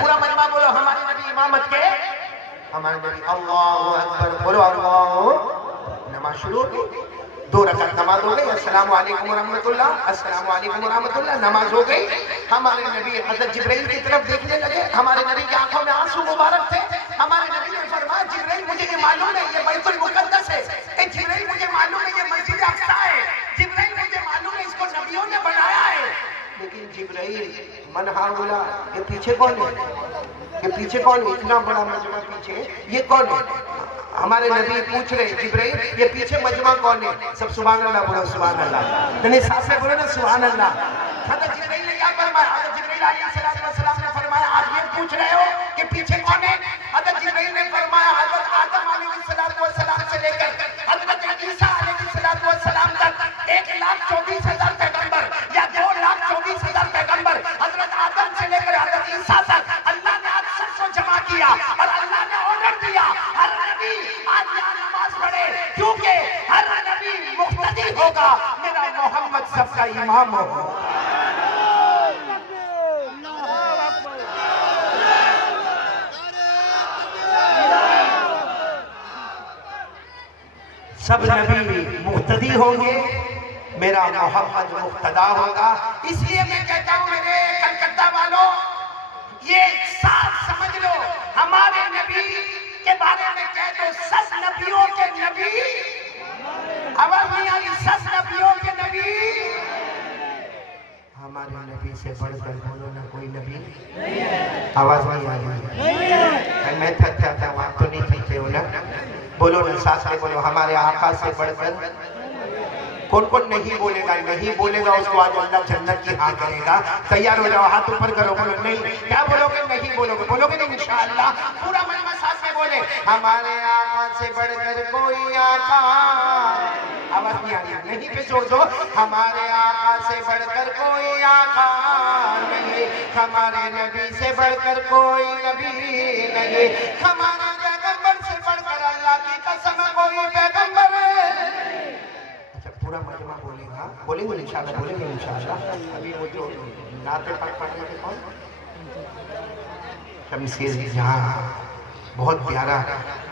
پورا مجمع بولو ہمارے نبی امامت کے، ہمارے نبی اللہ اکبر بولو اللہ. نماز شروع ہو گئی، 2 رکعت نماز ہو گئی. السلام علیکم ورحمۃ اللہ، السلام علیکم ورحمۃ اللہ. نماز ہو گئی. ہمارے نبی حضرت جبرائیل کی طرف دیکھنے لگے. ہمارے نبی کی آنکھوں میں آنسو مبارک تھے. ہمارے نبی نے فرمایا جبرائیل مجھے یہ معلوم ہے یہ بیت المقدس ہے. اے جبرائیل مجھے معلوم ہے یہ مسجد اقصیٰ ہے. جبرائیل مجھے معلوم ہے اس کو نبیوں نے بنایا ہے. لیکن جبرائیل منہا بولا یہ پیچھے کون ہے؟ یہ پیچھے کون ہے؟ اتنا بڑا مجمع پیچھے یہ کون ہے؟ ہمارے نبی پوچھ رہے جبرائیل یہ پیچھے مجمع کون ہے؟ سب سبحان اللہ بولو سبحان اللہ. یعنی ساتھ میں بولو نا سبحان اللہ. حضرت جبرائیل نے کیا فرمایا؟ حضرت جبرائیل علیہ السلام نے فرمایا آپ یہ پوچھ رہے ہو کہ پیچھے کون ہے؟ حضرت جبرائیل نے فرمایا حضرت آدم علیہ السلام سے لے کر حضرت عیسیٰ علیہ السلام تک 1,24,000 پیغمبر یا 2,24,000 پیغمبر حضرت آدم سے لے کر حضرت عیسیٰ تک اللہ نے آج سب کو جمع کیا اور اللہ نے آرڈر دیا ہر نبی آج یہاں نماز پڑھے کیونکہ ہر نبی مقتدی ہوگا میرا محمد سب کا امام ہوگا. سب نبی مقتدی ہوں گے میرا محمد مقتدا ہوگا. اس لیے میں کہتا ہوں میرے کلکتہ والوں یہ صاف سمجھ لو ہمارے نبی کے بارے میں کہہ دو سب نبیوں کے نبی. آواز نہیں آئی؟ سب نبیوں کے نبی. ہمارے نبی سے بڑھ کر بولو نا کوئی نبی. آواز نہیں آئی؟ میں تھک جاتا ہوں آپ تو نہیں تھکتے ہو نا. بولو نا ساتھ میں بولو ہمارے آقا سے بڑھ کر. کون کون نہیں بولے گا؟ نہیں بولے گا اس کو آج اللہ جنت کی ہاں کرے گا. تیار ہو جاؤ ہاتھ اوپر کرو. بولو نہیں. کیا بولو گے؟ نہیں بولو گے. بولو گے نہیں انشاءاللہ. پورا مجمع ساتھ میں بولے ہمارے آقا سے بڑھ کر کوئی آقا. آواز نہیں آ رہی؟ نہیں پہ چھوڑ دو. ہمارے آقا سے بڑھ کر کوئی آقا نہیں. ہمارے نبی سے بڑھ کر کوئی نبی نہیں. ہمارے پیغمبر سے بڑھ کر اللہ کی قسم کوئی پیغمبر. اچھا پورا مجمع بولے گا. بولیں گے انشاءاللہ. بولیں گے انشاءاللہ. ابھی وہ جو نعت پاک پڑھنے کے کون شمشیر جہاں بہت پیارا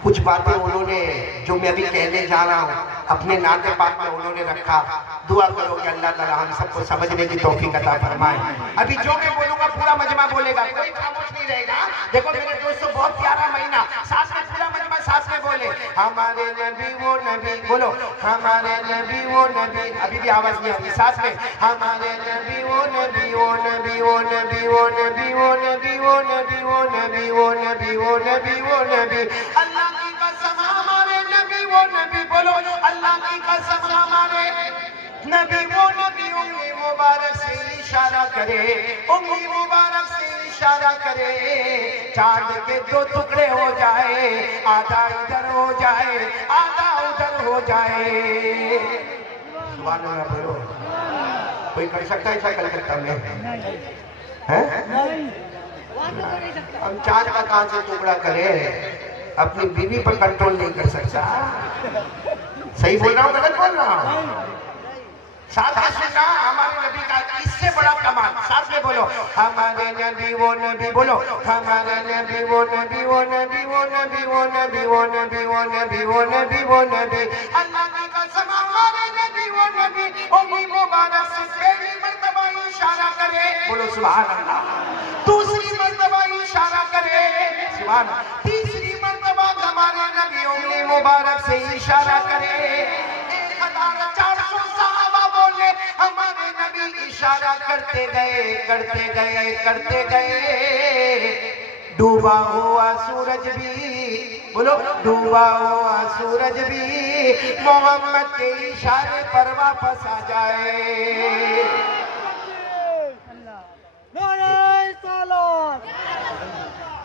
کچھ باتیں انہوں نے جو میں ابھی کہنے جا رہا ہوں اپنے نعت پاک میں انہوں نے رکھا. دعا کرو کہ اللہ تعالی ہم سب کو سمجھنے کی توفیق عطا فرمائے. ابھی جو میں بولوں گا پورا مجمع بولے گا. کوئی خاموش نہیں رہے گا. دیکھو میرے دوستو بہت پیارا مہینہ. ساتھ میں پورا مجمع ساتھ میں بولے ہمارے نبی وہ نبی. بولو ہمارے نبی وہ نبی. ابھی بھی آواز نہیں آتی. ساتھ میں ہمارے نبی وہ نبی وہ نبی وہ نبی وہ نبی وہ نبی وہ نبی وہ نبی وہ نبی وہ نبی وہ نبی. اللہ کی قسم ہمارے نبی وہ نبی. بولو اللہ کی قسم ہمارے نبی وہ نبی. انگلی مبارک سے اشارہ کرے. انگلی مبارک سے اشارہ کرے. چاند کے 2 ٹکڑے ہو جائے. آدھا ادھر ہو جائے آدھا ادھر ہو جائے. سبحان اللہ بولو. کوئی کر سکتا ہے ایسا کلکتہ میں؟ ہم چاند کا کہاں سے ٹکڑا کرے؟ اپنی بیوی پر کنٹرول نہیں کر سکتا. صحیح بول رہا ہوں غلط بول رہا ہوں؟ ساتھ میں سننا ہمارے نبی کا اس سے بڑا کمال. ساتھ میں بولو ہمارے نبی وہ نبی. بولو ہمارے نبی وہ نبی وہ نبی وہ نبی وہ نبی وہ نبی وہ نبی وہ نبی وہ نبی. اللہ کی قسم ہمارے نبی وہ نبی. انگلی مبارک سے پہلی مرتبہ اشارہ کرے. بولو سبحان اللہ. دوسری مرتبہ اشارہ کرے. سبحان اللہ. تیسری مرتبہ ہمارے نبی انگلی مبارک سے اشارہ کرے. 1400 صحابہ بولے ہمارے نبی اشارہ کرتے گئے کرتے گئے کرتے گئے. ڈوبا ہوا سورج بھی. بولو ڈوبا ہوا سورج بھی محمد کے اشارے پر واپس آ جائے.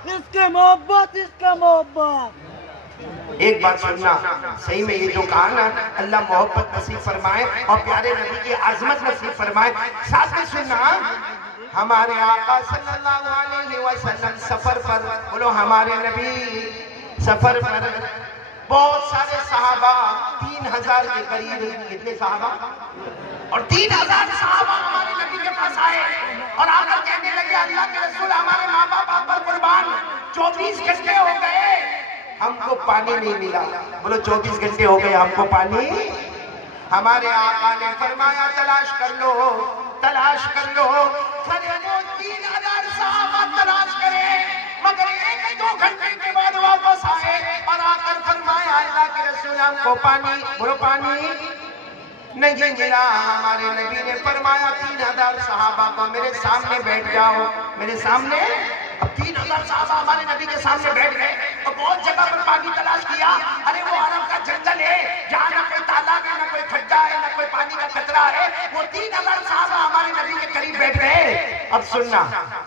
اس کے محبت اس کا محبت. ایک بات سننا صحیح میں یہ جو کہا نا اللہ محبت نصیب فرمائے اور پیارے نبی کی عظمت نصیب فرمائے. ساتھ میں سننا ہمارے آقا صلی اللہ علیہ وسلم سفر پر. بولو ہمارے نبی سفر پر. بہت سارے صحابہ 3000 کے قریب. کتنے صحابہ؟ اور 3000 صحابہ ہمارے نبی کے پاس آئے اور آ کر کہنے لگے اللہ کے رسول ہمارے ماں باپ آپ پر 24 گھنٹے ہو گئے ہم کو پانی نہیں ملا. بولو 24 گھنٹے ہو گئے ہم کو پانی. ہمارے آقا نے فرمایا تلاش کر لو, تلاش کر لو. خرے وہ 3000 صحابہ تلاش کرے مگر 1-2 گھنٹے کے بعد واپس آئے اور آ کر فرمایا اللہ کے رسول ہم کو پانی. بولو پانی نہیں ملا. ہمارے نبی نے فرمایا 3000 صحابہ کو میرے سامنے بیٹھ جاؤ, میرے سامنے. اب 3000 صحابہ ہمارے نبی کے سامنے بیٹھ گئے اور بہت جگہ پر پانی تلاش کیا. ارے وہ عرب کا جنگل ہے جہاں نہ کوئی تالاب ہے, نہ کوئی کھڈا ہے, نہ کوئی پانی کا قطرہ ہے. وہ 3000 صحابہ ہمارے نبی کے قریب بیٹھ گئے. اب سننا,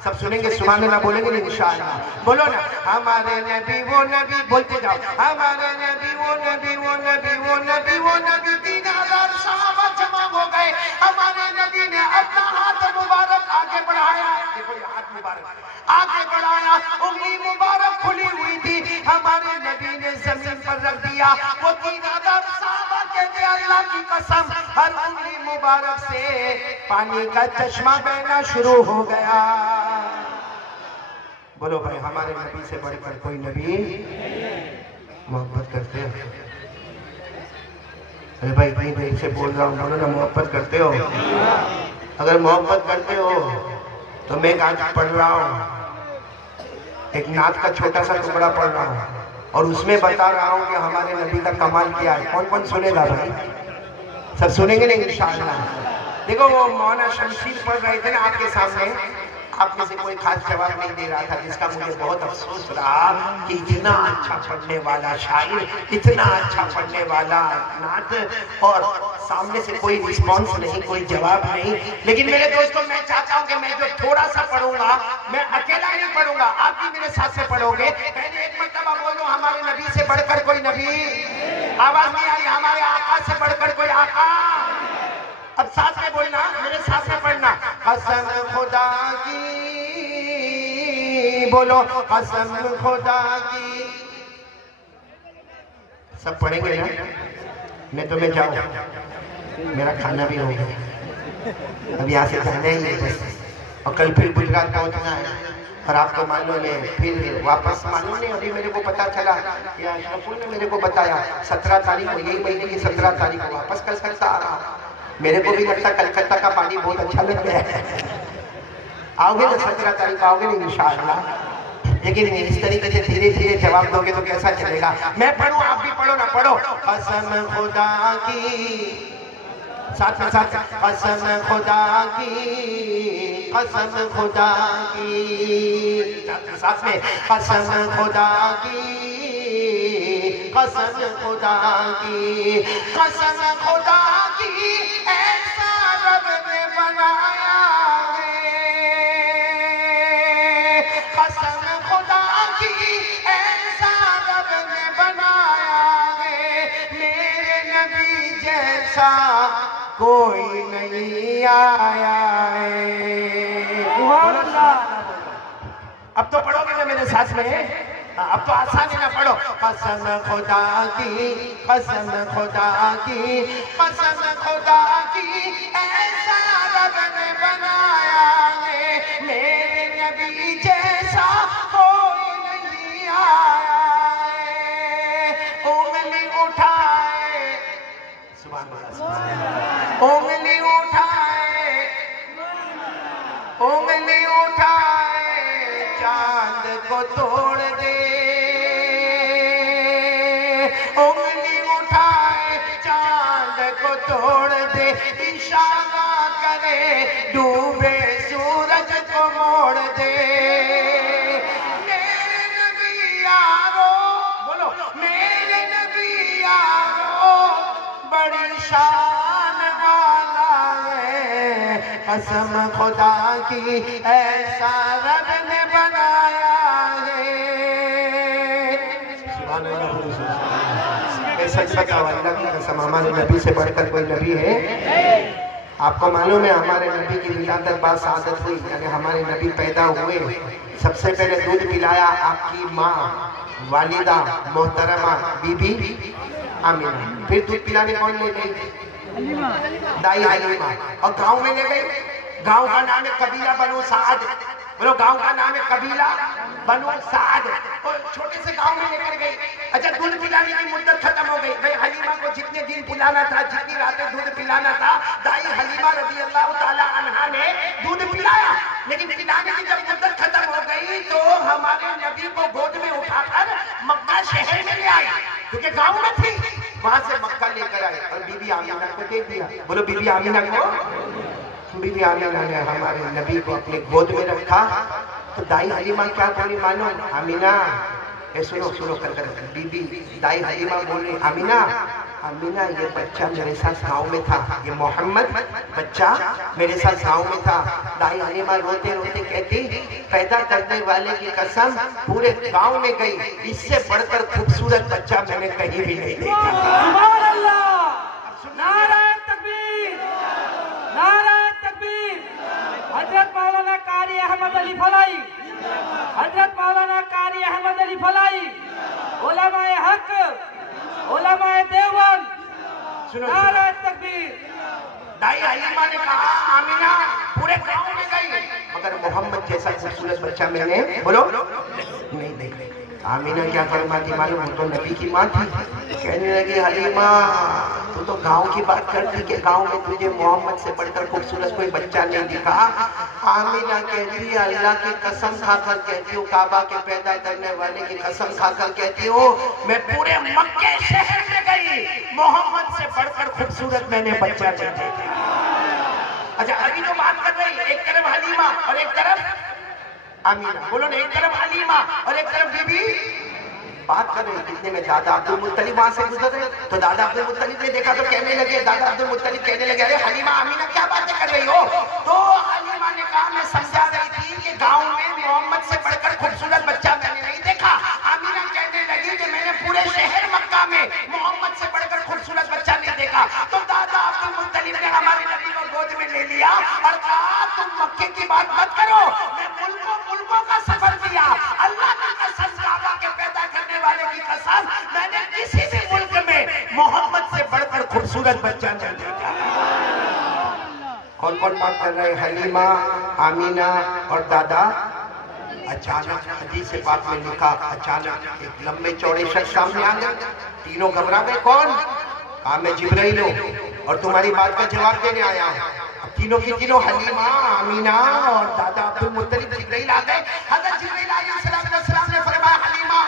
سب سنیں گے, سبحان اللہ بولیں گے انشاءاللہ. بولو نا ہمارے نبی وہ نبی, بولتے جاؤ ہمارے نبی وہ نبی وہ نبی وہ نبی وہ نبی. 3000 صحابہ جمع ہو گئے. ہمارے نبی نے اپنا ہاتھ مبارک آگے بڑھایا. دیکھو یہ ہاتھ مبارک آگے بڑھایا, انگلی مبارک کھلی ہوئی تھی. ہمارے نبی نے زمین پر رکھ دیا. وہ 3000 صحابہ کہتے اللہ کی قسم ہر انگلی مبارک سے پانی کا چشمہ بہنا شروع ہو گیا. بولو بھائی ہمارے نبی سے بڑھ کر کوئی نبی محبت کرتے ہیں. ارے بھائی اتنی دیر سے بول رہا ہوں, بولو نا محبت کرتے ہو. اگر محبت کرتے ہو تو میں آج پڑھ رہا ہوں, ایک نعت کا چھوٹا سا ٹکڑا پڑھ رہا ہوں اور اس میں بتا رہا ہوں کہ ہمارے نبی کا کمال کیا ہے. کون کون سنے گا بھائی؟ سب سنیں گے نہیں انشاءاللہ. دیکھو وہ مولانا شمشیر پڑھ رہے تھے نا آپ کے سامنے, آپ میں سے کوئی خاص جواب نہیں دے رہا تھا, جس کا مجھے بہت افسوس رہا کہ اتنا اچھا پڑھنے والا شاعر, اتنا اچھا پڑھنے والا نعت, اور سامنے سے کوئی رسپانس نہیں, کوئی جواب نہیں. لیکن میرے دوستوں میں چاہتا ہوں کہ میں جو تھوڑا سا پڑھوں گا میں اکیلا نہیں پڑھوں گا, آپ بھی میرے ساتھ سے پڑھو گے. پہلے ایک مرتبہ بولو ہمارے نبی سے بڑھ کر کوئی نبی. آواز نہیں آئی. ہمارے آقا سے بڑھ کر کوئی آقا. اب ساتھ میں بولنا, میرے ساتھ میں پڑھنا. قسم خدا کی, بولو قسم خدا کی. سب پڑھیں گے نا؟ نہیں تو میں جاؤں, میرا کھانا بھی ہو گیا. اب یہاں سے جانا ہی ہے بس, اور کل پھر گجرات پہنچنا ہے. اور آپ کو معلوم ہے پھر واپس معلوم نہیں. ابھی میرے کو پتا چلا کہ اشرف نے میرے کو بتایا 17 تاریخ کو, یہی مہینے کی 17 تاریخ کو واپس کلکتہ آ رہا. میرے کو بھی لگتا کلکتہ کا پانی بہت اچھا لگ گیا ہے. آؤ گے نا 17 تاریخ کو, آؤ گے نا انشاءاللہ. لیکن اس طریقے سے دھیرے دھیرے جواب دو گے تو کیسا چلے گا؟ میں پڑھوں آپ بھی پڑھو نا, پڑھو. قسم خدا کی, ساتھ میں ساتھ, قسم خدا کی, قسم خدا کی, ساتھ میں قسم خدا کی, قسم خدا کی, قسم خدا کی ایسا رب نے بنایا ہے. قسم خدا کی ایسا رب نے بنایا ہے, میرے نبی جیسا کوئی نہیں آیا ہے. اب تو پڑھو گے نا میرے ساتھ میں, اب تو آسان ہے نا, پڑھو. قسم خدا کی, قسم خدا کی, قسم خدا کی ایسا رب نے بنایا ہے, میرے نبی جیسا کوئی نہیں آیا ہے. انگلی اٹھائے, سبحان اللہ, انگلی اٹھائے, انگلی اٹھائے, چاند کو توڑ دے. انگلی اٹھائے, چاند کو توڑ دے. اشارہ کرے, ڈوبے سورج کو موڑ دے. میرے نبی یارو, بولو میرے نبی یارو بڑی شان والا ہے. قسم خدا کی ایسا رب نے بنایا ہے. سبحان اللہ. سچ بتاؤ, اللہ کی قسم ہمارے نبی سے بڑھ کر کوئی نبی ہے؟ آپ کو معلوم ہے ہمارے نبی کی ولادت بعد سعادت ہوئی, یعنی ہمارے نبی پیدا ہوئے, سب سے پہلے دودھ پلایا آپ کی ماں والدہ محترمہ بی بی آمینہ. پھر دودھ پلانے کون لے گئی؟ دائی حلیمہ. اور گاؤں میں لے گئی, گاؤں کا نام ہے قبیلہ بنو سعد. بولو گاؤں کا نام ہے قبیلہ بنو سعد. اور چھوٹے سے گاؤں میں لے کر گئی. اچھا دودھ پلانے کی مدت ختم ہو گئی. بھائی حلیمہ کو جتنے دن پلانا تھا, جتنی راتیں دودھ پلانا تھا, دائی حلیمہ رضی اللہ تعالی عنہا نے دودھ پلایا. لیکن پلانے کی جب مدت ختم ہو گئی تو ہمارے نبی کو گود میں اٹھا کر مکہ شہر میں لے آئی, کیونکہ گاؤں میں تھی. وہاں سے مکہ لے کر آئے اور بی بی آمینہ کو دے دیا. بولو بی بی آمینہ کو. بی بی آمینہ نے ہمارے نبی کو اپنے گود میں رکھا. تو دائی حلیمہ کیا بولی مانو, آمینہ اے سنو کر بی بی دائی حلیمہ بول رہی, آمینہ یہ بچہ میرے ساتھ گاؤں میں تھا, یہ محمد بچہ میرے ساتھ گاؤں میں تھا. دائی حلیمہ روتے روتے کہتی, پیدا کرنے والے کی قسم پورے گاؤں میں گئی, اس سے بڑھ کر خوبصورت بچہ میں نے کہیں بھی نہیں دیکھا. سبحان اللہ. نعرہ تکبیر, نعرہ تکبیر. حضرت مولانا قاری احمد علی فلائی, حضرت مولانا قاری احمد علی فلائی, علماء حق, علماء دیوبند. نعرہ تکبیر. دائی حلیمہ نے کہا, آمینہ پورے گاؤں میں گئی مگر محمد جیسا خوبصورت بچہ میں نے بولو نہیں دیکھا. آمینہ کیا فرماتی معلوم, وہ تو نبی کی ماں تھی. کہنے لگی حلیمہ تو تو گاؤں کی بات کرتی کہ گاؤں میں تجھے محمد سے بڑھ کر خوبصورت کوئی بچہ نہیں دکھا. آمینہ کہتی ہے, اللہ کی قسم کھا کر کہتی ہوں, کعبہ کے پیدا کرنے والے کی قسم کھا کر کہتی ہوں, میں پورے مکے شہر میں گئی, محمد سے بڑھ کر خوبصورت میں نے بچہ نہیں دیکھا. اچھا ابھی جو بات کر رہی, ایک طرف حلیمہ اور ایک طرف آمینہ. بولو نا, ایک طرف حلیمہ اور ایک طرف بی بی بات کر رہے. کتنے میں دادا عبد المطلب وہاں سے گزر رہے, تو دادا عبد المطلب نے دیکھا تو کہنے لگے, دادا عبد المطلب کہنے لگے, ارے حلیمہ آمینہ کیا باتیں کر رہی ہو. تو حلیمہ نے کہا, میں سمجھا رہی تھی کہ گاؤں میں محمد سے بڑھ کر خوبصورت بچہ میں نے نہیں دیکھا. آمینہ کہنے لگی کہ میں نے پورے شہر مکہ میں محمد سے بڑھ کر خوبصورت بچہ نہیں دیکھا. تو دادا عبد المطلب نے ہمارے نبی کو گود میں لے لیا اور کہا, تم مکے کی بات مت کرو, میں ملکوں کا سفر کیا, اللہ کی قسم, کعبہ کے پیدا کرنے والے کی قسم, میں نے کسی بھی ملک میں محمد سے بڑھ کر خوبصورت بچہ نہیں دیکھا. کون بات کر رہے, حلیمہ, آمینہ اور دادا. اچانک حدیث پاک میں لکھا, اچانک ایک لمبے چوڑے شخص سامنے آ گئے. تینوں گھبرا گئے, کون؟ کہا میں جبرائیل ہوں اور تمہاری بات کا جواب دینے آیا ہوں. اب تینوں کی تینوں, حلیمہ, آمینہ اور دادا عبد المطلب, جبرائیل آ گئے. حضرت جبرائیل علیہ السلام نے فرمایا, حلیمہ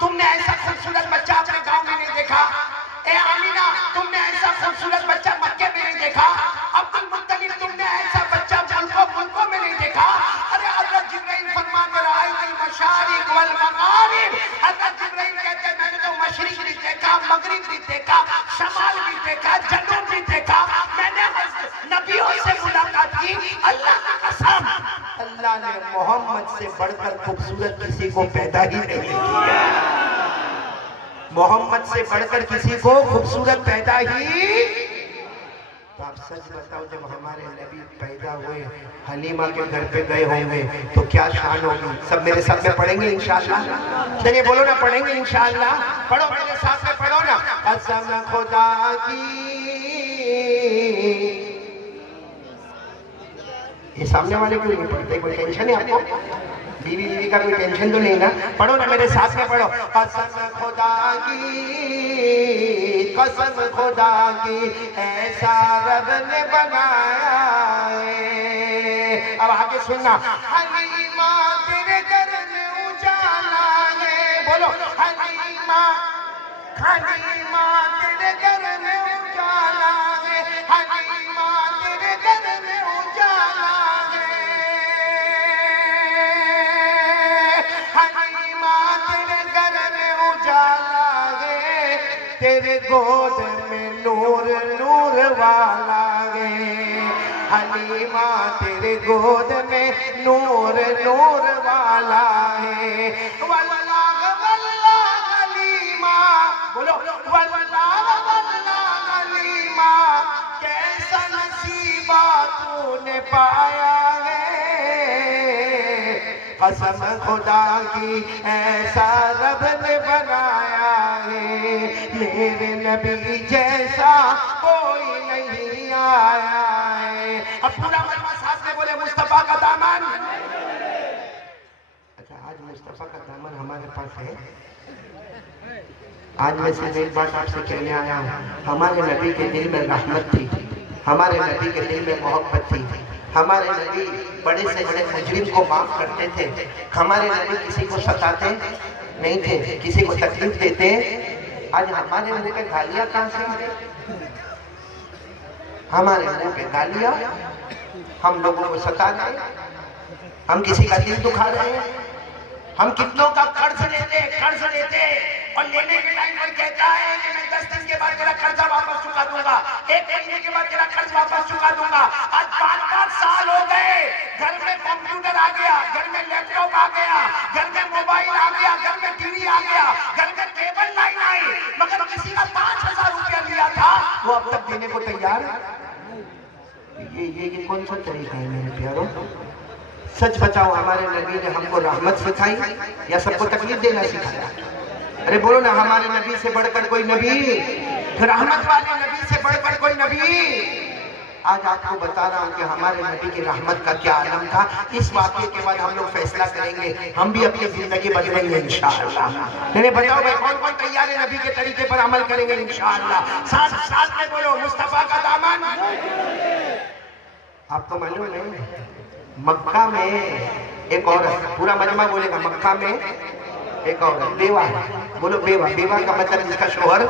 تم نے ایسا خوبصورت بچہ اپنے گاؤں میں نہیں دیکھا. اے آمینہ تم نے ایسا خوبصورت بچہ مکے میں نہیں دیکھا. عبد المطلب تم نے ایسا بچہ ملکوں میں نہیں دیکھا. ارے حضرت جبرائیل فرماتے رائے المشارق والمغارب, حضرت جبرائیل کہتے ہیں, میں نے تو مشرق بھی دیکھا, مغرب بھی دیکھا, شمال بھی دیکھا, جنوب بھی دیکھا. میں نے نبیوں سے ملاقات کی, اللہ کی قسم اللہ نے محمد سے بڑھ کر خوبصورت کسی کو پیدا ہی نہیں کیا. محمد سے بڑھ کر کسی کو خوبصورت پیدا ہی. تو آپ سچ بتاؤ, جب ہمارے نبی پیدا ہوئے, حلیمہ کے گھر پہ گئے ہوں گے تو کیا شان ہوگی. سب میرے ساتھ میں پڑھیں گے انشاءاللہ. چلیے بولو نا, پڑھیں گے انشاءاللہ. پڑھو میرے ساتھ میں, پڑھو نا. قسم خدا کی, یہ سامنے والے کیوں نہیں پڑھتے, کوئی ٹینشن ہے آپ کو؟ بیوی کا کوئی ٹینشن تو نہیں نا. پڑھو نا میرے ساتھ میں, پڑھو. قسم خدا کی, قسم خدا کی, ایسا رب نے بنایا ہے. اب آگے سننا. حلیمہ تیرے گھر میں اجالا ہے, بولو حلیمہ, حلیمہ تیرے گھر میں اجالا ہے, حلیمہ تیرے گھر میں اجالا ہے, حلیمہ تیرے گھر میں اجالا ہے, تیرے گود میں نور نور والا ہے. حلیمہ تیرے گود میں نور نور والا ہے. واللہ واللہ حلیمہ, بولو واللہ واللہ حلیمہ, کیسا نصیبہ تو نے پایا ہے. قسم خدا کی, ایسا رب نے بنایا ہے, میرے نبی جیسا کوئی نہیں آیا ہے. اب پورا مجمع ساتھ میں بولے, مصطفیٰ کا دامن, مصطفیٰ کا دامن ہمارے پاس ہے. آج میں صرف ایک بات آپ سے کہنے آیا ہوں. ہمارے نبی کے دل میں رحمت تھی, ہمارے نبی کے دل میں محبت تھی, ہمارے نبی بڑے سے بڑے مجرم کو معاف کرتے تھے, ہمارے نبی کسی کو ستاتے نہیں تھے, کسی کو تکلیف دیتے. آج ہمارے منہ پہ گالیاں کہاں سے آ رہی؟ ہمارے منہ پہ گالیاں, ہم لوگوں کو ستا رہے ہیں, ہم کسی کا دل دکھا رہے ہیں, ہم کتنوں کا قرض لیتے اور لینے کے ٹائم پر کہتا ہے کہ میں 10 دن کے بعد تیرا قرضہ واپس چکا دوں گا, 1 مہینے کے بعد تیرا قرض واپس چکا دوں گا. آج 5 سال ہو گئے, گھر میں کمپیوٹر آ گیا, گھر میں لیپ ٹاپ آ گیا, گھر میں موبائل آ گیا, گھر میں ٹی وی آ گیا, گھر میں کیبل لائن آئی, مگر کسی کا 5,000 روپیہ لیا تھا وہ اب تک دینے کو تیار ہے. یہ کون سا طریقہ ہے میرے پیاروں؟ سچ بتاؤ, ہمارے نبی نے ہم کو رحمت سکھائی یا سب کو تکلیف دینا سکھایا؟ ارے بولو نا, ہمارے نبی سے بڑھ کر کوئی نبی, رحمت والے نبی سے بڑھ کر کوئی نبی. آج آپ کو بتا رہا ہوں کہ ہمارے نبی کی رحمت کا کیا عالم تھا. اس واقعے کے بعد ہم لوگ فیصلہ کریں گے, ہم بھی اپنی زندگی بدلیں گے انشاءاللہ. نہیں بتاؤ بھائی, کون کون تیار ہے نبی کے طریقے پر عمل کریں گے انشاءاللہ؟ ساتھ میں بولو, مصطفیٰ کا دامن. آپ کو معلوم ہے مکہ میں ایک عورت, پورا مجمع بولے گا, مکہ میں ایک عورت بیوہ ہے. بولو بیوہ. بیوہ کا مطلب جس کا شوہر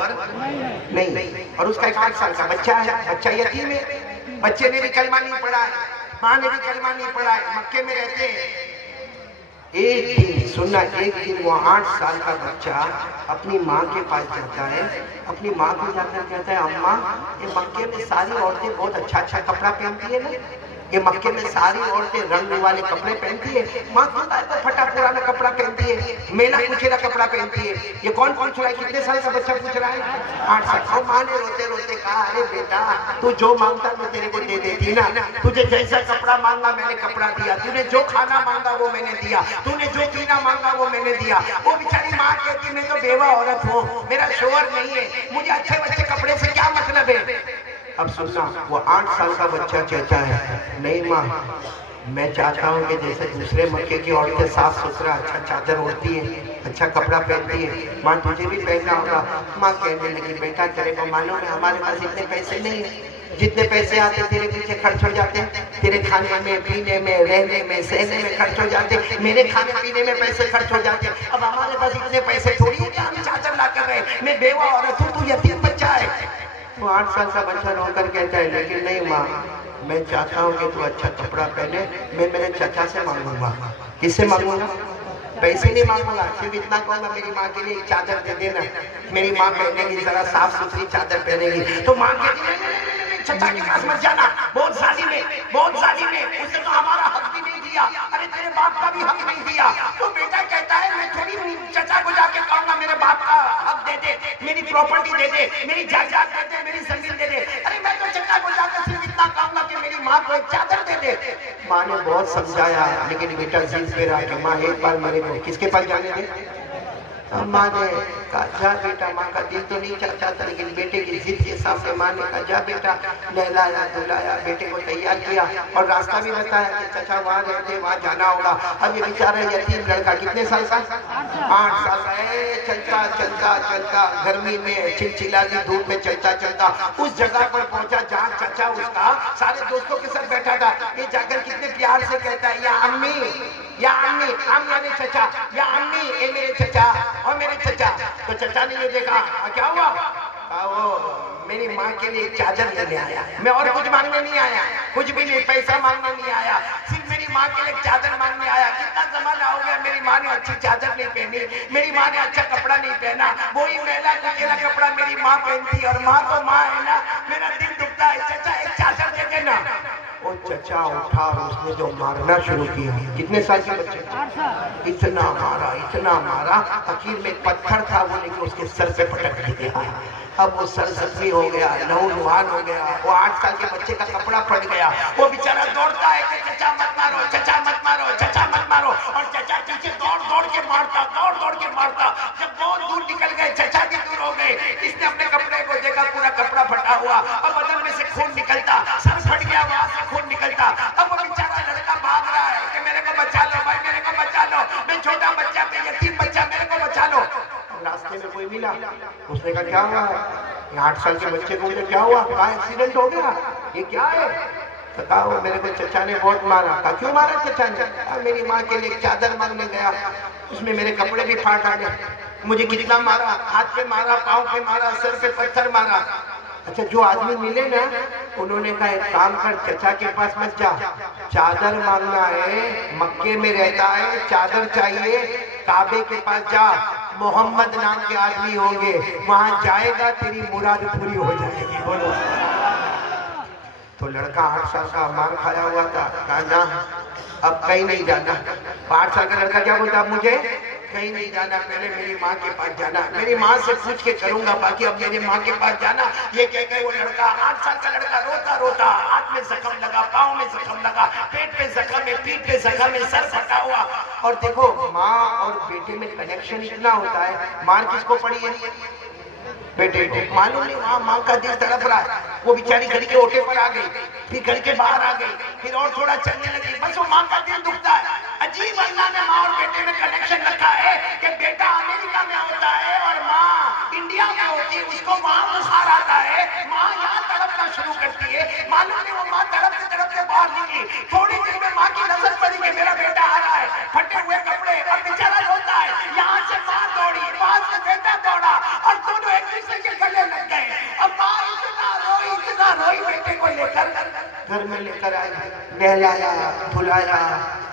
نہیں, اور اس کا 1 سال کا بچہ ہے, بچہ یتیم ہے. بچے نے بھی کلمہ نہیں پڑھا ہے, ماں نے بھی کلمہ نہیں پڑھا ہے, مکے میں رہتے ہیں. ایک دن وہ 8 سال کا بچہ اپنی ماں کے پاس جاتا ہے, اپنی ماں کو جا کر کہتا ہے, اماں یہ مکے میں ساری عورتیں بہت اچھا کپڑا پہنتی ہے نا, یہ مکے میں ساری عورتیں رنگ والے کپڑے پہنتی ہے, ماں کہتا ہے تو پھٹا پرانا کپڑا پہنتی ہے, میلا کچیلا کپڑا پہنتی ہے. یہ کون پوچھ رہا ہے؟ کتنے سال کا بچہ پوچھ رہا ہے؟ 8 سال. اور ماں نے روتے روتے کہا, ارے بیٹا تو جو مانگتا میں تیرے کو دے دیتی نا, تجھے جیسا کپڑا مانگا میں نے کپڑا دیا, تو نے جو کھانا مانگا وہ میں نے دیا, تو نے جو پینا مانگا وہ میں نے دیا. وہ بیچاری ماں کہتی, میں تو بیوہ عورت ہوں, میرا شوہر نہیں ہے, مجھے اچھے کپڑے سے کیا مطلب ہے؟ اب سننا, وہ 8 سال کا بچہ کہتا ہے, نہیں ماں میں چاہتا ہوں کہ جیسے دوسرے مکے کی عورتیں صاف ستھرا اچھا چادر اوڑھتی ہیں, اچھا کپڑا پہنتی ہیں, ماں تجھے بھی پہننا ہوگا. ماں کہنے لگی, بیٹا تیرے کو معلوم ہے ہمارے پاس اتنے پیسے نہیں ہیں, جتنے پیسے آتے تیرے پیچھے خرچ ہو جاتے ہیں, تیرے کھانے میں, پینے میں, رہنے میں, سہنے میں خرچ ہو جاتے, میرے کھانے پینے میں پیسے خرچ ہو جاتے. اب ہمارے پاس اتنے پیسے تھوڑی ہے کہ ہم چادر لا کر رہے, میں بیوہ عورت ہوں, تو یتیم بچہ ہے. وہ 8 سال کا بچہ رو کر کہتا ہے, لیکن نہیں ماں میں چاہتا ہوں کہ تو اچھا کپڑا پہنے, میں میرے چچا سے مانگوں گا. کس سے مانگوں گا؟ پیسے نہیں مانگوں گا, صرف اتنا کہوں گا میری ماں کے لیے ایک چادر دے دینا, میری ماں پہنے گی, ذرا صاف ستھری چادر پہنے گی. تو ماں کہتی ہے, چچا کے پاس مت جانا, بہت ظالم ہے, بہت ظالم ہے, اس نے تو ہمارا حق بھی نہیں دیا, ارے تیرے باپ کا بھی حق نہیں دیا. تو بیٹا کہتا ہے, میں تھوڑی چچا کو جا کے کہوں گا میرے باپ کا حق دے دے, میری پراپرٹی دے دے, میری جائیداد دے دے, میری زمین دے دے. ارے میں تو چچا کو جا کے صرف اتنا کہوں گا کہ میری ماں کو ایک چادر دے دے. ماں نے بہت سمجھایا, لیکن بیٹا ضد پہ رہا کہ ماں ایک بار میرے کو کس کے پاس جانے دے. ماں نے کہا, جا بیٹا, ماں کا دل تو نہیں چاہتا تھا, لیکن بیٹے کی ضد کے سامنے ماں نے کہا, جا بیٹا. نہلایا دھلایا, بیٹے کو تیار کیا, اور راستہ بھی بتایا کہ چچا وہاں رہتے, وہاں جانا ہوگا. اب یہ بیچارہ یتیم لڑکا کتنے سال کا؟ 8 سال کا. چلتا چلتا چلتا گرمی میں چلچلاتی دھوپ میں چلتا چلتا اس جگہ پر پہنچا جہاں چچا اس کا سارے دوستوں کے ساتھ بیٹھا تھا. یہ جا کر کتنے پیار سے کہتا ہے, یا امی, یا امی, ام یعنی چچا, یا امی اے میرے چچا, اور میرے چچا. تو چچا نے یہ دیکھا, کیا ہوا؟ کہا, وہ میری ماں کے لیے چادر لینے آیا, میں اور کچھ مانگنے نہیں آیا, کچھ بھی نہیں, پیسہ مانگنے نہیں آیا, صرف میری ماں کے لیے چادر مانگنے آیا. کتنا زمانہ ہو گیا میری ماں نے اچھی چادر نہیں پہنی, میری ماں نے اچھا کپڑا نہیں پہنا, وہی میلا کچیلا کپڑا میری ماں پہنتی, اور ماں تو ماں ہے نا, میرا دل دکھتا ہے, چچا ایک چادر دے دینا. وہ چچا اٹھا اور اس نے جو مارنا شروع کیا. کتنے سال کے بچے؟ اتنا مارا, اخیر میں ایک پتھر تھا, وہ لے کے اس کے سر پہ پٹک دیا. اب وہ سر زخمی ہو گیا, نوجوان ہو گیا, وہ 8 سال کے بچے کا کپڑا پھٹ گیا. وہ بیچارہ دوڑتا ہے کہ چچا مت مارو, چچا مت مارو, چچا مت مارو, اور چچا پیچھے دوڑ دوڑ کے مارتا. جب بہت دور نکل گئے, چچا بھی دور ہو گئے, اس نے اپنے کپڑے کو دیکھا, پورا کپڑا پھٹا ہوا, اور بدن میں سے خون نکلتا, سر پھٹ گیا, وہاں سے خون نکلتا. اب وہ بیچارہ لڑکا بھاگ رہا ہے کہ میرے کو بچا لو بھائی, میرے کو بچا لو, میں چھوٹا بچہ پہ کوئی ملا. اس نے کہا کیا ہوا؟ یہ 8 سال کے بچے کو کیا ہوا؟ کہا ایکسیڈنٹ ہو گیا. یہ کیا ہے؟ کہا وہ میرے کو چچا نے بہت مارا. کہا کیوں مارا چچا نے؟ کہا میری ماں کے لیے چادر مانگنے گیا, اس میں میرے کپڑے بھی پھاٹ ڈالے. مجھے کتنا مارا, ہاتھ پہ مارا, پاؤں پہ مارا, سر پہ پتھر مارا. اچھا جو آدمی ملے نا انہوں نے کہا ایک کام کر, چچا کے پاس مت جا, چادر مانگنا ہے, مکے میں رہتا ہے, چادر چاہیے, کعبے کے پاس جا, محمد نام کے آدمی ہوں گے, وہاں جائے گا تیری مراد پوری ہو جائے گی. بولو. تو لڑکا 8 سال کا مار کھایا ہوا تھا, کہا نا اب کہیں نہیں جانا. 8 سال کا لڑکا کیا بولتا, اب مجھے کہیں نہیں جانا, پہلے میری ماں کے پاس جانا, میری ماں سے پوچھ کے کروں گا, باقی اب میری ماں کے پاس جانا. یہ کہہ کے وہ لڑکا 8 سال کا لڑکا روتا روتا, ہاتھ میں زخم لگا, پاؤں میں زخم لگا, پیٹ پہ زخم ہے, پیٹھ پہ زخم ہے, سر پھٹا ہوا. اور دیکھو ماں اور بیٹے میں کنیکشن اتنا ہوتا ہے. مار کس کو پڑی ہے؟ بیٹے کو. معلوم نہیں وہاں ماں کا دل تڑپ رہا ہے, وہ بیچاری گھر کے اوٹے پر آ گئی, پھر گھر کے باہر آ گئی, پھر اور تھوڑا چلنے لگی, بس وہ ماں کا دل دکھتا ہے. عجیب اللہ نے ماں اور بیٹے میں کنیکشن رکھا ہے کہ بیٹا امریکہ میں ہوتا ہے اور ماں انڈیا میں ہوتی ہے, اس کو وہاں بخار آتا ہے, ماں یہاں تڑپنا شروع کرتی ہے. معلوم نہیں وہ ماں تڑپتے تڑپتے باہر نکلی, تھوڑی دیر میں ماں کی نظر پڑی کہ میرا بیٹا آ رہا ہے, پھٹے ہوئے کپڑے, اور بیچارہ روتا ہے. یہاں سے ماں دوڑی, وہاں سے بیٹا دوڑا, اور دونوں ایک دوسرے کے گلے لگ گئے. اب ماں اتنا روئی بیٹے کو لے کر گھر میں لے کر آئی, نہلایا, دھلایا,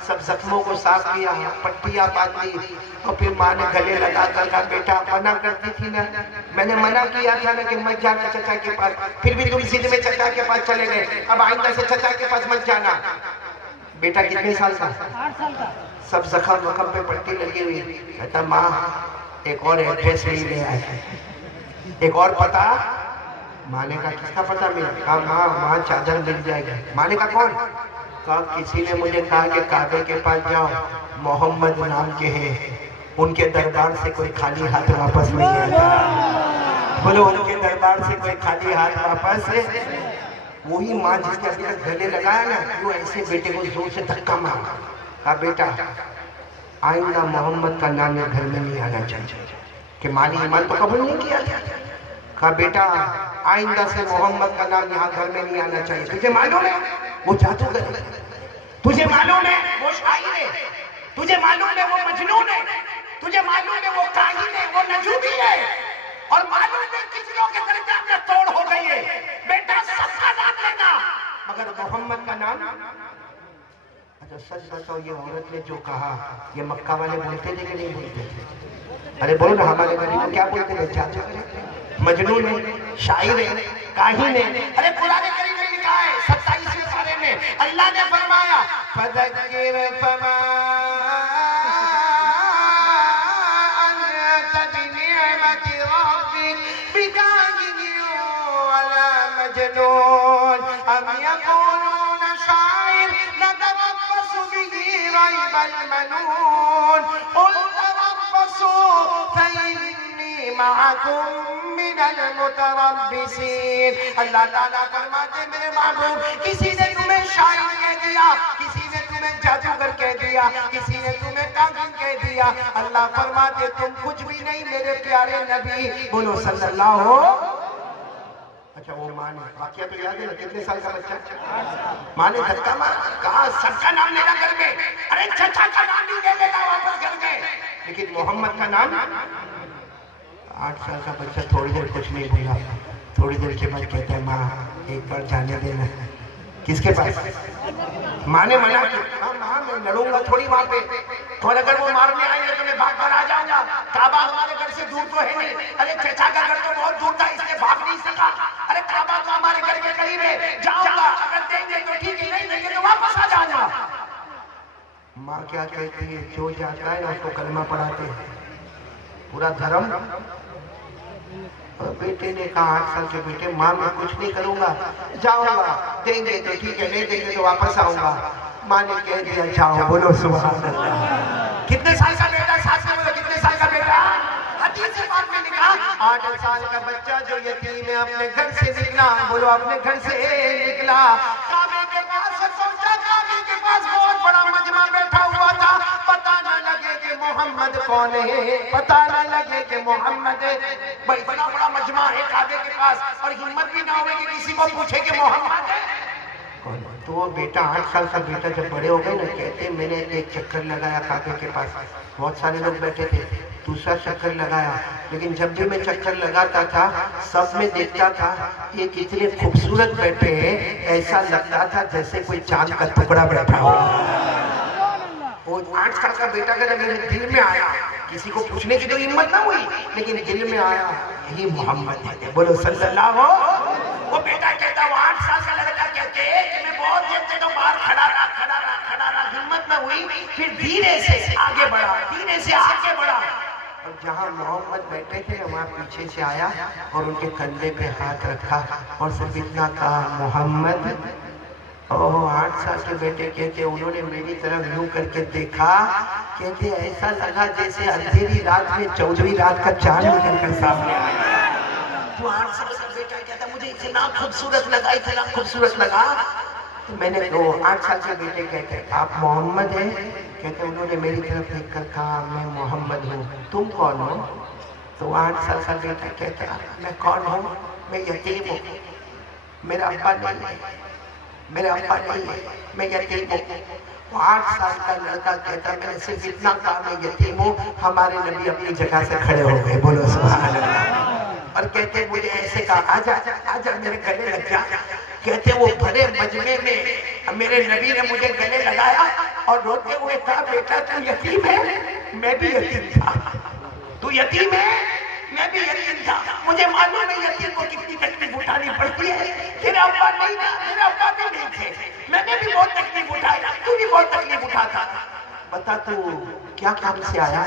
سب زخموں کو صاف کیا, پٹیاں باندھی, اور پھر ماں نے گلے لگا کر کہا بیٹا منع کرتی تھی نا, میں نے منع کیا تھا نا کہ مت جانا چچا کے پاس, پھر بھی تم ضد میں چچا کے پاس چلے گئے, اب آئندہ سے چچا کے پاس مت جانا. بیٹا کتنے سال کا؟ 8 سال کا. سب زخم وخم پہ پٹی لگی ہوئی. کہتا ماں ایک اور ایڈریس نہیں لے آئے, ایک اور پتہ. ماں نے کہا کس کا پتہ ملا؟ کہا ماں وہاں چادر مل جائے گی. ماں نے کہا کون؟ کہا کسی نے مجھے کہا کہ کعبے کے پاس جاؤ, محمد نام کے ہیں, ان کے دربار سے کوئی خالی ہاتھ واپس نہیں آتا. بولو ان کے دربار سے کوئی خالی ہاتھ واپس. وہی ماں جس کے ابھی تک گلے لگایا نا, وہ ایسے بیٹے کو زور سے دھکا مارا. کہا بیٹا آئندہ محمد کا نام گھر میں نہیں آنا چاہیے, کہ ماں نے ایمان تو قبول نہیں کیا تھا. کہا بیٹا آئندہ سے محمد کا نام یہاں گھر میں نہیں آنا چاہیے. تجھے معلوم ہے وہ جادوگر ہے, تجھے معلوم ہے وہ شاعر ہے, تجھے معلوم ہے وہ مجنون ہے, تجھے معلوم ہے وہ کاہن ہے, وہ نجومی ہے, اور معلوم ہے کتنوں کے درمیان میں توڑ ہو گئی ہے. بیٹا سب کا نام لینا مگر محمد کا نام. اچھا سچ بتاؤ, یہ عورت نے جو کہا یہ مکہ والے بولتے تھے کہ نہیں بولتے تھے؟ ارے بولو نا, ہمارے گھر میں کیا بولتے تھے؟ جادوگر ہے, مجنون ہے, شاعر ہے, کاہن ہے. ارے قرآن کریم میں لکھا ہے 27ویں سورے میں اللہ نے فرمایا فذکر فما انت بنعمت ربک بکاہن ولا مجنون ام یقولون شاعر نتربص به ریب المنون قل تربصوا فإنی معکم من المتربصین. اللہ تعالیٰ فرماتے میرے محبوب, کسی نے تمہیں شاعر کہہ دیا, کسی نے تمہیں جادوگر کہہ دیا, کسی نے تمہیں کاہن کہہ دیا, اللہ فرماتے تم کچھ بھی نہیں میرے پیارے نبی. بولو صلی اللہ ہو. اچھا وہ ماں نے واقعہ تو یاد ہے نا, کتنے سال کا بچہ؟ ماں نے دھکا مارا, کہا سب کا نام لینا گھر میں, ارے چچا کا نام نہیں لے لینا واپس گھر میں, لیکن محمد کا نام. 8 سال کا بچہ تھوڑی دیر کچھ نہیں بولا, تھوڑی دیر کے بعد کہتا ہے ماں ایک بار جانے دینا. کس کے پاس؟ ماں نے منع کیا, ماں میں لڑوں گا تھوڑی وہاں پہ, اور اگر وہ مارنے آئیں گے تو میں بھاگ کر آ جاؤں گا. کعبہ ہمارے گھر سے دور تو ہے نہیں, ارے چچا کا گھر تو بہت دور تھا اس لیے بھاگ نہیں سکا. ارے کعبہ تو ہمارے گھر کے قریب ہے, جاؤں گا, اگر دیں گے تو ٹھیک ہے, نہیں دیں گے تو واپس آ جاؤں گا. ماں کیا کہتی ہے, جو جاتا ہے اس کو کلمہ پڑھاتے ہیں, پورا دھرم. بیٹے نے کہا 8 سال کے بیٹے, ماں میں کچھ نہیں کروں گا, جاؤں گا, دیں گے تو ٹھیک ہے, نہیں دیں گے تو واپس آؤں گا. ماں نے کہہ دیا جاؤ. بولو سبحان اللہ. کتنے سال کا بیٹا؟ ساتھ میں بولو کتنے سال کا بیٹا؟ حدیث پاک میں لکھا 8 سال کا بچہ جو یتیم ہے اپنے گھر سے نکلا. بولو اپنے گھر سے نکلا, کعبے کے پاس پہنچا. کعبے کے پاس بہت بڑا مجمع بیٹھا ہوا تھا, پتہ نہ لگے کہ محمد کون ہے، پتہ نہ لگے کہ محمد ہے۔ بھائی اتنا بڑا مجمع ہے کعبے کے پاس اور ہمت بھی نہ ہوئے کہ کسی کو پوچھے کہ محمد ہے۔ تو وہ بیٹا 8 سال کا بیٹا جب بڑے ہو گئے نا، کہتے میں نے ایک چکر لگایا کعبے کے پاس، بہت سارے لوگ بیٹھے تھے، دوسرا چکر لگایا، لیکن جب بھی میں چکر لگاتا تھا سب میں دیکھتا تھا یہ کتنے خوبصورت بیٹھے ہیں، ایسا لگتا تھا جیسے کوئی چاند کا ٹکڑا بیٹھا ہو۔ وہ 8 سال کا بیٹا کا جب میرے دل میں آیا، کسی کو پوچھنے کی تو ہمت نہ ہوئی، لیکن دل میں آیا یہی محمد ہے، بولو صلی اللہ ہو۔ وہ بیٹا کہتا، وہ 8 سال کا لڑکا کہتے کہ میں بہت دیر سے تو باہر کھڑا رہا، ہمت نہ ہوئی، پھر دھیرے سے آگے بڑھا، دھیرے سے آگے بڑھا، اور جہاں محمد بیٹھے تھے وہاں پیچھے سے آیا اور ان کے کندھے پہ ہاتھ رکھا اور صرف اتنا کہا محمد۔ 8 سال کے بیٹے کہتے انہوں نے میری طرف یوں کر کے دیکھا، کہتے ایسا لگا جیسے اندھیری رات میں 14ویں رات کا چاند نکل کر سامنے آیا۔ تو 8 سال کا بیٹا کہتا مجھے اتنا خوبصورت لگا، تو میں نے 8 سال کے بیٹے کہتے آپ محمد ہیں؟ کہتے انہوں نے میری طرف دیکھ کر کہا میں محمد ہوں، تم کون ہو؟ تو 8 سال کا بیٹا کہتا میں کون ہوں؟ میں یتیم ہوں، میرا ابا نہیں ہے، میں یتیم ہوں۔ 8 سال کا لڑکا کہتا میں نے صرف اتنا کہا میں یتیم ہوں، ہمارے نبی اپنی جگہ سے کھڑے ہو گئے، بولو سبحان اللہ، اور کہتے مجھے ایسے کہا آجا میرے گلے لگ جا۔ کہتے وہ بڑے مجمع میں میرے نبی نے مجھے گلے لگایا اور روتے ہوئے کہا بیٹا تو یتیم ہے؟ میں بھی یتیم تھا۔ تو یتیم ہے؟ میں بھی یتیم تھا، مجھے معلوم ہے یتیم کو کتنی تکلیف اٹھانی پڑتی ہے، تیرا ابا نہیں تھا، میرا ابا بھی نہیں تھے، میں نے بھی بہت تکلیف اٹھایا، تو بھی بہت تکلیف اٹھاتا، بتا تو کیا کام سے آیا؟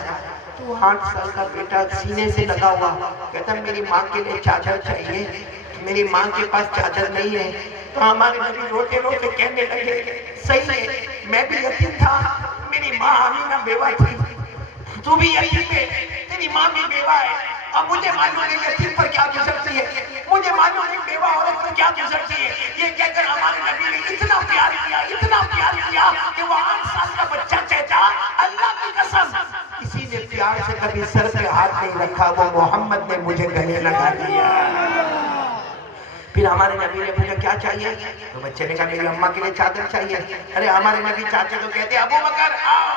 تو 8 سال کا بیٹا سینے سے لگا ہوا کہتا میری ماں کے لیے چادر چاہیے، میری ماں کے پاس چادر نہیں ہے۔ تو ہمارے نبی روتے روتے کہنے لگے صحیح ہے میں بھی یتیم تھا، میری ماں آمینہ بیوہ تھی، تو بھی یتیم ہے، تیری ماں بھی بیوہ ہے، اب مجھے معلوم ہے یتیم پر کیا گزرتی ہے، مجھے معلوم ہے بیوہ عورت پر کیا گزرتی ہے۔ یہ کہہ کر ہمارے نبی نے اتنا پیار کیا کہ وہ 8 سال کا بچہ کہتا اللہ کی قسم کسی نے پیار سے کبھی سر پہ ہاتھ نہیں رکھا، وہ محمد نے مجھے گلے لگا دیا۔ پھر ہمارے نبی نے پوچھا کیا چاہیے؟ تو بچے نے کہا میری اماں کے لیے چادر چاہیے۔ ارے ہمارے نبی چاچے تو کہتے ابو بکر آؤ،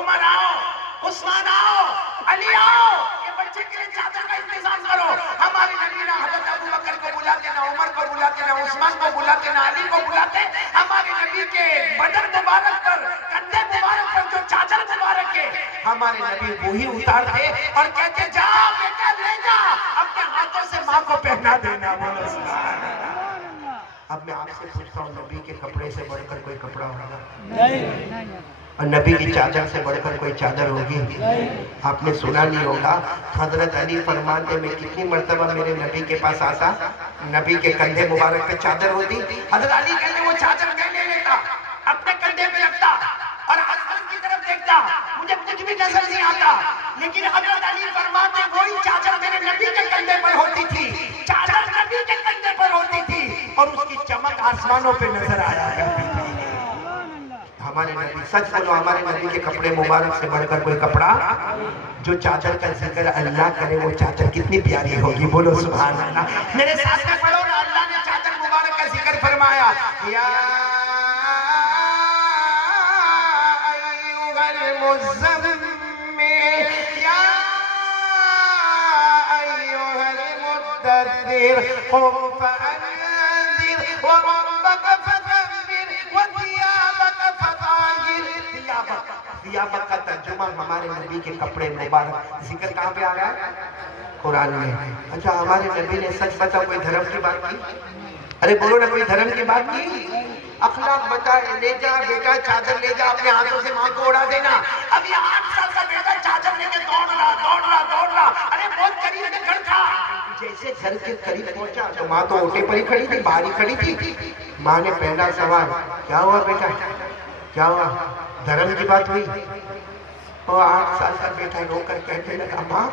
عمر آؤ، عثمان آؤ، علی آؤ، یہ بچے کے لیے چادر کا انتظام کرو۔ ہمارے نبی نہ حضرت ابو بکر کو بلاتے، نہ عمر کو بلاتے، نہ عثمان کو بلاتے، نہ علی کو بلاتے، ہمارے نبی کے بدن مبارک پر، کندھے مبارک پر جو چادر مبارک ہے ہمارے نبی وہی اتارتے اور کہتے جا بیٹا لے جا، اپنے ہاتھوں سے ماں کو پہنا دینا۔ بولو سبحان اللہ۔ اب میں آپ سے پوچھتا ہوں نبی کے کپڑے سے بڑھ کر کوئی کپڑا ہوگا؟ نہیں۔ اور نبی کی چادر سے بڑھ کر کوئی چادر ہوگی؟ آپ نے سنا نہیں ہوگا، حضرت علی فرماتے میں کتنی مرتبہ میرے نبی کے پاس آتا، نبی کے کندھے مبارک پہ چادر ہوتی، حضرت علی کہتے وہ چادر میں لے لیتا، اپنے کندھے پہ رکھتا اور آسمان کی طرف دیکھتا، مجھے کچھ بھی نظر نہیں آتا، لیکن حضرت علی فرماتے وہی چادر میرے نبی کے کندھے پر ہوتی تھی، چادر نبی کے کندھے پر ہوتی تھی اور اس کی چمک آسمانوں پہ نظر آیا کرتی تھی۔ ہمارے نبی، سچ بولو، ہمارے نبی کے کپڑے مبارک سے بڑھ کر کوئی کپڑا؟ جو چادر کا ذکر اللہ کرے وہ چادر کتنی پیاری ہوگی، بولو سبحان اللہ۔ میرے ساتھ میں پڑھو نا، اللہ نے چادر مبارک کا ذکر فرمایا، یا ایھا المزمل یا ایھا المدثر قم فانذر وربک فکبر وثیابک فطہر۔ ثیابک کا ترجمہ ہمارے نبی کے کپڑے مبارک، ذکر کہاں پہ آ رہا ہے؟ قرآن میں۔ اچھا ہمارے نبی نے سچ بتا کوئی دھرم کی بات کی؟ ارے بولو نا، کوئی دھرم کی بات کی؟ اخلاق بتائے، لے جا بیٹا چادر لے جا، اپنے ہاتھوں سے ماں کو اڑا دینا۔ اب یہ 8 سال کا بیٹا چادر لے کے دوڑ رہا، ارے بہت قریب میں گھر تھا، جیسے گھر کے قریب پہنچا تو ماں تو اوٹے پر ہی کھڑی تھی، باہر ہی کھڑی تھی۔ ماں نے پہلا سوال کیا ہوا بیٹا، کیا ہوا؟ دھرم کی بات ہوئی؟ وہ 8 سال کا بیٹا رو کر کہنے لگا ماں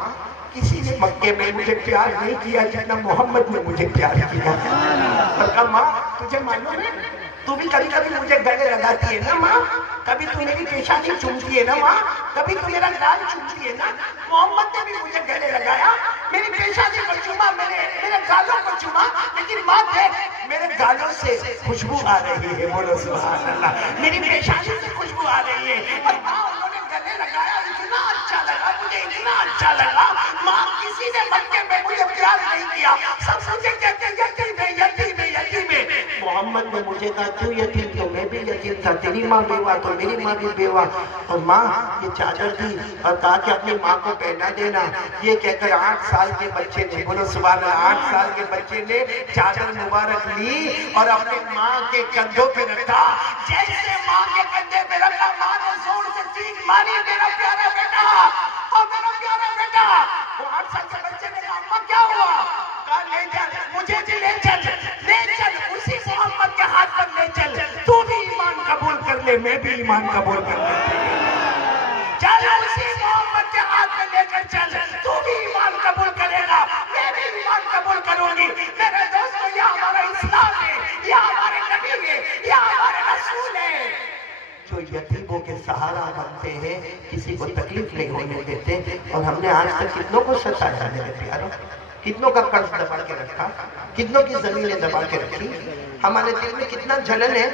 کسی نے مکے میں مجھے پیار نہیں کیا جتنا محمد نے مجھے پیار کیا۔ اور کہا ماں تجھے معلوم ہے تو بھی کبھی کبھی مجھے گلے لگاتی ہے نا ماں, کبھی تو میری پیشانی چومتی ہے نا ماں, کبھی تو میرا گال چومتی ہے نا. محمد نے بھی مجھے گلے لگایا, میری پیشانی کو چوما, میرے گالوں کو چوما, لیکن ماں دیکھ میرے گالوں سے خوشبو آ رہی ہے, بولو سبحان اللہ, میری پیشانی سے خوشبو آ رہی ہے. اور ماں انہوں نے گلے لگایا, اتنا اچھا لگا مجھے, اتنا اچھا لگا. ماں کسی نے مکے میں مجھے پیار نہیں کیا, سب مجھے کہتے ہیں یتیم ہے, یتیم ہے, یتیم ہے. محمد نے مجھے کہا تو یتیم, تو میں بھی یتیم تھا, تیری ماں بیوہ تو میری ماں بھی بیوہ. اور ماں یہ چادر دی اور کہا کہ اپنی ماں کو پہنا دینا. یہ کہہ کر 8 سال کے بچے نے, بولو سبحان اللہ, 8 سال کے بچے نے چادر مبارک لی اور اپنے ماں کے کندھوں پہ رکھا. جیسے ماں کے کندھے پہ رکھا, ماں نے زور سے چیخ ماری, میرا پیارا بیٹا, اور میرا پیارا بیٹا. وہ 8 سال کے بچے نے کہا اماں کیا ہوا؟ کہا لے چل, مجھے بھی لے چل, لے چل, اسی محمد کے ہاتھ پر لے چل. تو بھی ایمان قبول کر لے, میں بھی ایمان قبول کر لے. چل اسی محمد کے ہاتھ میں لے کر چل, تو بھی ایمان قبول کرے گا, میں بھی ایمان قبول کروں گی. میرے دوستو یہ ہمارا اسلام ہے, یہ ہمارے نبی ہے, یہ ہمارے رسول ہے, جو یتیموں کے سہارا بنتے ہیں, کسی کو تکلیف نہیں ہونے دیتے. اور ہم نے آج تک کتنوں کو ستایا میرے پیاروں, کتنوں کا قرض دبا کے رکھا, کتنوں کی زمینیں دبا کے رکھی. ہمارے دل میں کتنا جلن ہے,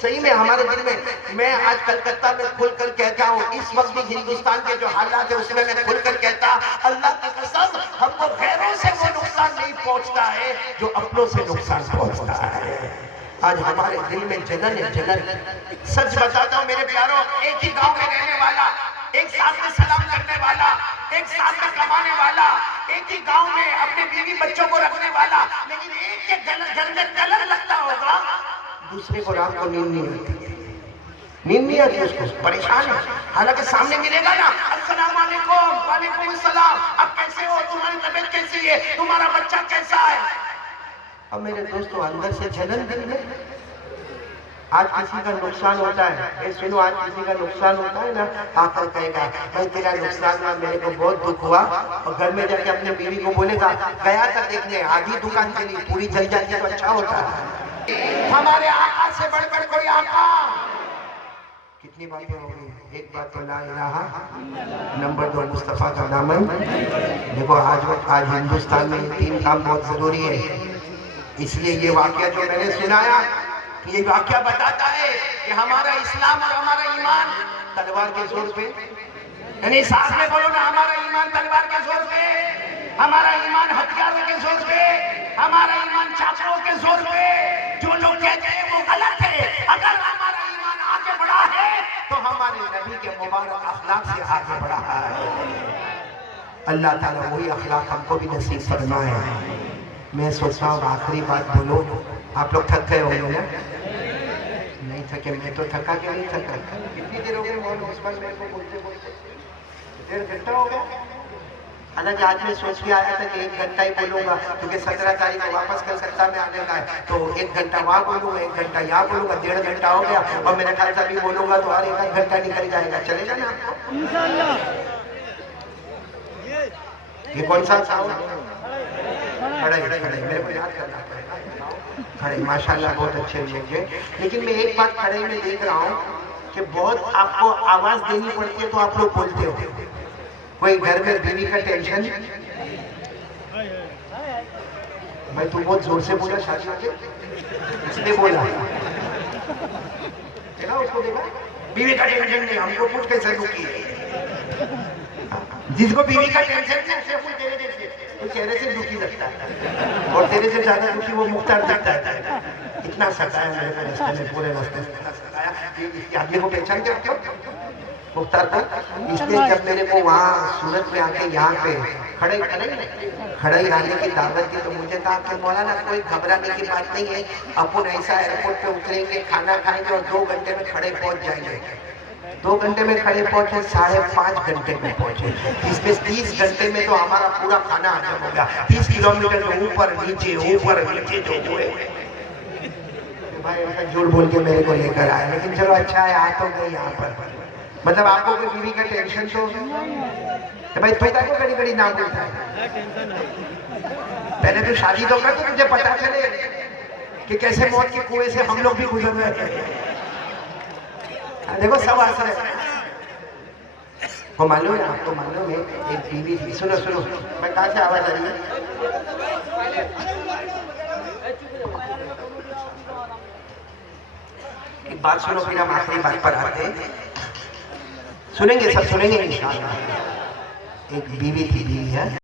صحیح میں ہمارے دل میں. میں آج کلکتہ میں کھل کر کہتا ہوں, اس وقت بھی ہندوستان کے جو حالات ہیں اس میں کھل کر کہتا, اللہ کی قسم ہم کو غیروں سے وہ نقصان نہیں پہنچتا ہے جو اپنوں سے نقصان پہنچتا ہے. آج ہمارے دل میں جلن ہے, جلن. سچ بتاتا ہوں میرے پیاروں, ایک ہی گاؤں میں رہنے والا, ایک ساتھ میں سلام کرنے والا, ایک ساتھ میں کمانے والا, ایک ہی گاؤں میں اپنے بیوی بچوں کو رکھنے والا, لیکن ایک کے گھر میں کلر لگتا ہوگا, دوسرے کو رات کو نیند نہیں آتی, نیند نہیں آتی, اس کو پریشان ہے. حالانکہ سامنے ملے گا نا, السلام علیکم, وعلیکم السلام, اب کیسے ہو, تمہاری طبیعت کیسی ہے, تمہارا بچہ کیسا ہے. اب میرے دوستو اندر سے جلن دل میں. آج کسی کا نقصان ہوتا ہے, اے سنو, آج کسی کا نقصان ہوتا ہے نا, آ کر کہے گا بھائی تیرا نقصان ہوا, میرے کو بہت دکھ ہوا, اور گھر میں جا کے اپنے بیوی کو بولے گا گیا تھا دیکھنے, آدھی دکان چلی, پوری جل جاتی تو اچھا ہوتا ہے. ہمارے آقا سے بڑھ کر کوئی آقا. کتنی باتیں ہو گئی, ایک بات تو لا الہ, نمبر 2 مصطفیٰ کا دامن. دیکھو آج ہندوستان میں 3 کام بہت ضروری ہے. اس لیے یہ واقعہ جو میں نے سنایا, یہ واقعہ بتاتا ہے کہ ہمارا اسلام اور ہمارا ایمان تلوار کے زور پہ, یعنی ساتھ میں بولو نا, ہمارا ایمان تلوار کے زور پہ, ہمارا ایمان ہتھیاروں کے زور پہ, ہمارا ایمان چاقوؤں کے زور پہ. جو لوگ کہتے ہیں وہ غلط ہے. اگر ہمارا ایمان آگے بڑھا ہے تو ہمارے نبی کے مبارک اخلاق سے آگے بڑھا ہے. اللہ تعالیٰ وہی اخلاق ہم کو بھی نصیب فرمائے. میں سوچتا ہوں آخری بات بولو. آپ لوگ تھک گئے ہوں گے نا, نہیں تھکے, میں تو تھکا کہ نہیں تھکا. کتنی دیر ہو گئی مولانا عثمان میرے کو بولتے بولتے, 1.5 گھنٹہ ہو گیا. حالانکہ آج میں سوچ کے آیا تھا کہ 1 گھنٹہ ہی بولوں گا, کیونکہ 17 تاریخ کو واپس کلکتہ میں آنے کا ہے, تو 1 گھنٹہ وہاں بولوں گا, 1 گھنٹہ یہاں بولوں گا, 1.5 گھنٹہ ہو گیا. اور میرے خیال سے ابھی بولوں گا تو اور 1 گھنٹہ نکل جائے گا. چلے گا نا آپ کو انشاءاللہ. یہ کون سا ساؤنڈ ہے؟ کھڑے میرے کو یاد کرنا پڑے گا. کھڑے ماشاءاللہ بہت اچھے لوگ ہیں, لیکن میں ایک بات کھڑے میں دیکھ رہا ہوں کہ بہت آپ کو آواز دینی پڑتی ہے تو آپ لوگ بولتے ہو. کوئی گھر میں بیوی کا ٹینشن, میں تو بہت زور سے بولا شادی کے, اس نے بولا دیکھا, اس کو دیکھا, بیوی کا ٹینشن نہیں, ہم کو پوچھ کیسے رکی ہے. جس کو بیوی کا ٹینشن ہے اسے پوچھ تیرے جیسے, تو چہرے سے دکھی لگتا ہے, اور تیرے سے زیادہ دکھی وہ مختار لگتا ہے. اتنا ستایا میرے کو راستے میں, پورے راستے میں اتنا ستایا. یہ آدمی کو پہچان کے رکھتے ہو مختار کو. اس لیے جب میرے کو وہاں سورت میں آ کے یہاں پہ کھڑائی آنے کی دعوت دی, تو مجھے کہا کہ مولانا کوئی گھبرانے کی بات نہیں ہے, اپن ایسا ایئرپورٹ پہ اتریں گے, کھانا کھائیں گے اور 2 گھنٹے میں کھڑے پہنچ جائیں گے. 2 گھنٹے میں کھڑے پہنچے, 5.5 گھنٹے میں پہنچے. اس میں 30 گھنٹے میں تو ہمارا پورا کھانا حاضر ہو گیا. 30 کلومیٹر میں اوپر نیچے جو ہوئے. بھائی ایسا جھوٹ بول کے میرے کو لے کر آیا, لیکن چلو اچھا ہے, آ تو گئے یہاں پر. مطلب آپ کو کوئی بیوی کا ٹینشن تو بھائی تو کو کڑی کڑی نام بولتا ہے. پہلے تو شادی تو کر, تو مجھے پتا چلے کہ کیسے موت کے کنویں سے ہم لوگ بھی گزر رہے ہیں. دیکھو سب آسر ہے. وہ معلوم ہے آپ کو معلوم ہے ایک بیوی تھی. سنو سنو میں کہاں سے آواز آ رہی ہے؟ ایک بات سنو پھر ہم آخری بات پر آتے ہیں. سنیں گے سب سنیں گے انشاءاللہ. ایک بیوی تھی, بیوی ہے